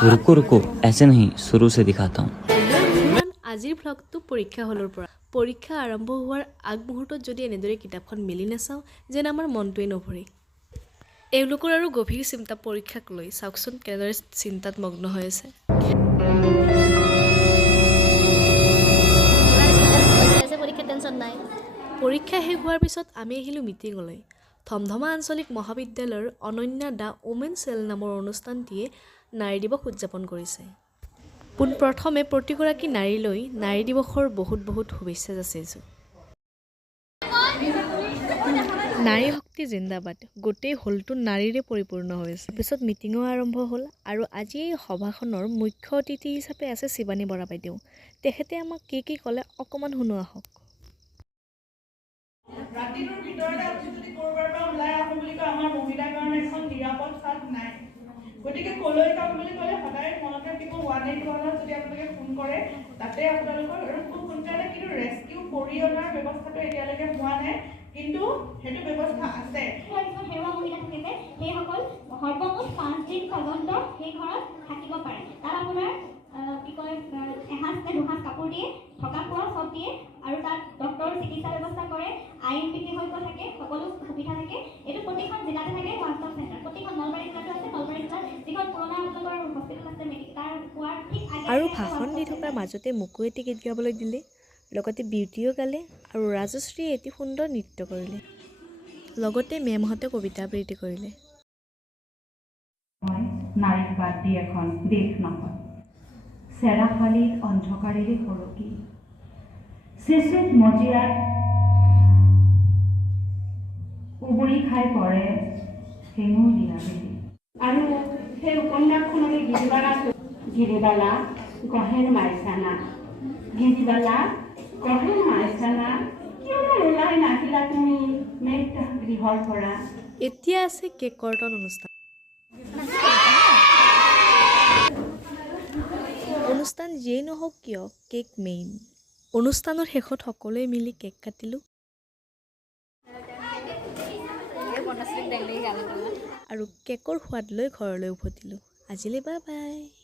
रुको रुको ऐसे नहीं शुरू से दिखाता हूँ আজিৰ ভ্লগটো পৰীক্ষা হলৰ পৰা পৰীক্ষা আৰম্ভ হোৱাৰ আগমুহূৰ্তত যদি এনেদৰে কিতাপখন মেলি নাচাওঁ যেন আমাৰ মনটোৱে নভৰে এওঁলোকৰ আৰু গভীৰ চিন্তা পৰীক্ষাক লৈ চাওকচোন কেনেদৰে চিন্তাত মগ্ন হৈ আছে পৰীক্ষা শেষ হোৱাৰ পিছত আমি আহিলোঁ মিটিঙলৈ ধমধমা আঞ্চলিক মহাবিদ্যালয়ৰ অনন্যা দা ওমেন চেল নামৰ অনুষ্ঠানটিয়ে নাৰী দিৱস উদযাপন কৰিছে পোনপ্ৰথমে প্ৰতিগৰাকী নাৰীলৈ নাৰী দিৱসৰ বহুত বহুত শুভেচ্ছা যাচিছোঁ নাৰী শক্তি জিন্দাবাদ গোটেই হলটো নাৰীৰে পৰিপূৰ্ণ হৈছে পিছত মিটিঙো আৰম্ভ হ'ল আৰু আজি এই সভাখনৰ মুখ্য অতিথি হিচাপে আছে শিৱানী বৰা বাইদেউ তেখেতে আমাক কি ক'লে অকণমান শুনো আহক ৰাতিটোৰ ভিতৰতে আপুনি যদি কৰবাৰ পৰা ওলাই আহো বুলি কয় আমাৰ মহিলাৰ কাৰণে এখন নিৰাপদ ঠাই নাই গতিকে কলৈ যাম বুলি ক'লে সদায় মনত ৰাখিব 181 যদি আপোনালোকে ফোন কৰে তাতে আপোনালোকৰ আৰু খুব সোনকালে কিন্তু ৰেস্কিউ কৰি অনাৰ ব্যৱস্থাটো এতিয়ালৈকে হোৱা নাই কিন্তু সেইটো ব্যৱস্থা আছে সেৱা মহিলা থাকিলে সেইসকল সৰ্বমুঠ 5 দিন পৰ্যন্ত সেই ঘৰত থাকিব পাৰে তাৰ আপোনাৰ কি কয় এহাজ নে দুহাজ কাপোৰ দিয়ে থকা খোৱা সব দিয়ে আৰু তাত ডক্টৰ চিকিৎসা ব্যৱস্থা কৰে আইএমপি বিশেষজ্ঞ থাকে সকলো সুবিধা থাকে এইটো প্ৰতিখন জিলাতে থাকে ওৱান ষ্টপ চেণ্টাৰ প্ৰতিখন নলবাৰী জিলাতো আছে নলবাৰী জিলাত যিখন পুৰণা অঞ্চলৰ হস্পিটেল আছে মেডিকেল হোৱাৰ ঠিক আৰু ভাষণ দি থকাৰ মাজতে মোকো এটি গীত গাবলৈ দিলে লগতে বিউটিও গালে আৰু ৰাজশ্ৰীয়ে এটি সুন্দৰ নৃত্য কৰিলে লগতে মেমহঁতে কবিতা আবৃত্তি কৰিলে নাৰীক বাদ দি এখন দেশ নহয় চেৰাশালীত অন্ধকাৰেৰে সৰকি চেচুত মজিয়াত উবৰি খাই পৰে হেঙুলীয়া বেলি আৰু সেই উপন্যাসখনলৈ গিৰিবালা গহেন মাইচানা গিৰিবালা গহেন মাইচানা কিয়নো ওলাই নাহিলা তুমি মেঘ গৃহৰ পৰা এতিয়া আছে কেক কৰ্তন অনুষ্ঠান অনুষ্ঠান যিয়েই নহওক কিয় কেক মেইন অনুষ্ঠানৰ শেষত সকলোৱে মিলি কেক কাটিলোঁ আৰু কেকৰ সোৱাদ লৈ ঘৰলৈ উভতিলোঁ আজিলৈ বাই বাই